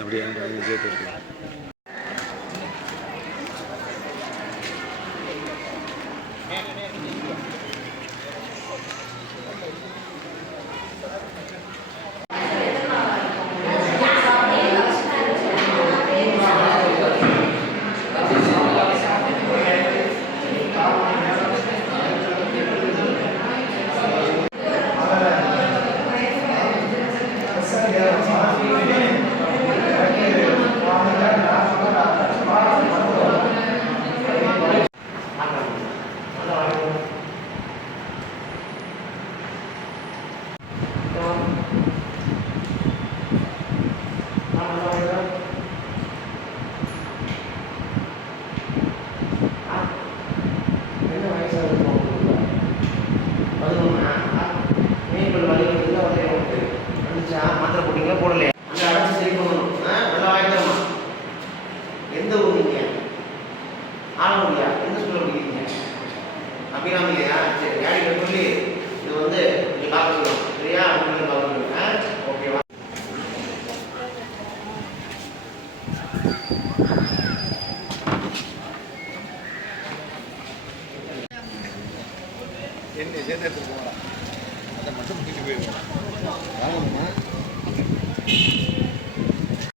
அப்படியே சேர்த்து மாத்திரை போட்டீங்களா போடலையா? அந்த அடைச்சி சரி பண்ணணும். நல்லா வாங்கிக்கலாமா? எந்த ஊர் நீங்க? ஆலங்குடியா? எந்த ஸ்கூலில் படிக்கிறீங்க? அபிராமிலையா? சரி, டேடி சொல்லி இது வந்து நீங்கள் பார்த்துக்கலாம். சரியா? உங்களுக்கு பார்த்துக்கலாம். ஓகேவா?